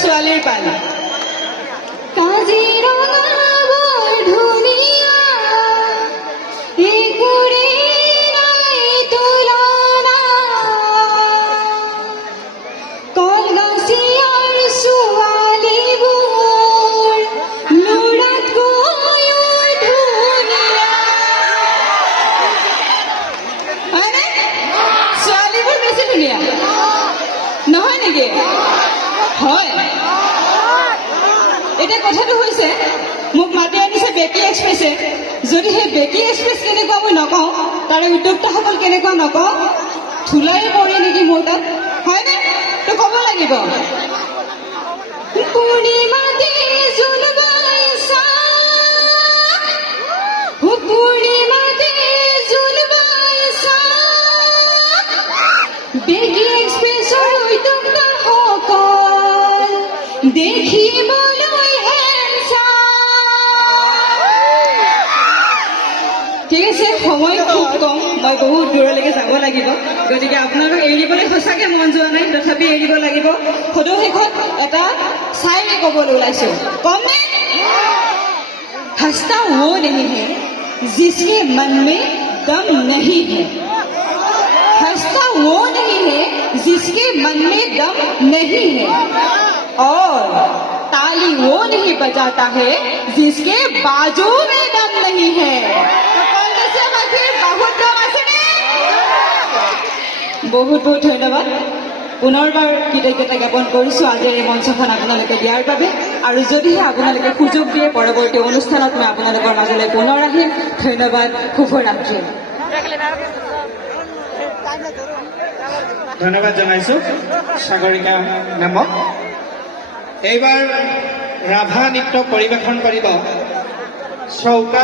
ছোৱালীৰ পাল কাজিৰঙা বৰ ধুনীয়া একোৰে নাই তুলনা কলগছিয়াৰ ছোৱালীবোৰ ল'ৰাতকৈও ধুনীয়া হয়নে ছোৱালীবোৰ বেছি ধুনীয়া নহয় নেকি হয় এতিয়া কথাটো হৈছে মোক মাতি আনিছে বেকি এক্সপ্ৰেছে যদি সেই বেকি এক্সপ্ৰেছ কেনেকুৱা মই নকওঁ তাৰে উদ্যোক্তাসকল কেনেকুৱা নকওঁ ধূলাই পৰে নেকি মোৰ তাত হয়নে তো ক'ব লাগিব পূৰ্ণিমাতে জোনবাই চাই পূৰ্ণিমাতে জোনবাই চাই বেগী এক্সপ্ৰেছৰ উদ্যোক্তাসকল দেখিবলৈ ঠিক আছে সময় খুব কম মই বহুত দূৰলৈকে যাব লাগিব গতিকে আপোনালোক এৰিবলৈ সঁচাকৈ মন যোৱা নাই তথাপি এৰিব লাগিব সদৌ শেষত এটা চাইৰে ক'বলৈ ওলাইছোঁ কমনে हंसता वो नहीं है जिसके मन में दम नहीं है हंसता वो नहीं है जिसके मन में दम नहीं है और ताली वो नहीं बजाता है जिसके बाजू में दम नहीं है বহুত বহুত ধন্যবাদ পুনৰবাৰ কৃতজ্ঞতা জ্ঞাপন কৰিছোঁ আজিৰ এই মঞ্চখন আপোনালোকে দিয়াৰ বাবে আৰু যদিহে আপোনালোকে সুযোগ দিয়ে পৰৱৰ্তী অনুষ্ঠানত মই আপোনালোকৰ মাজলৈ পুনৰ আহিম ধন্যবাদ শুভৰাত্ৰি ধন্যবাদ জনাইছোঁ সাগৰিকা মেমক এইবাৰ ৰাভা নৃত্য পৰিৱেশন কৰিব চৌকাত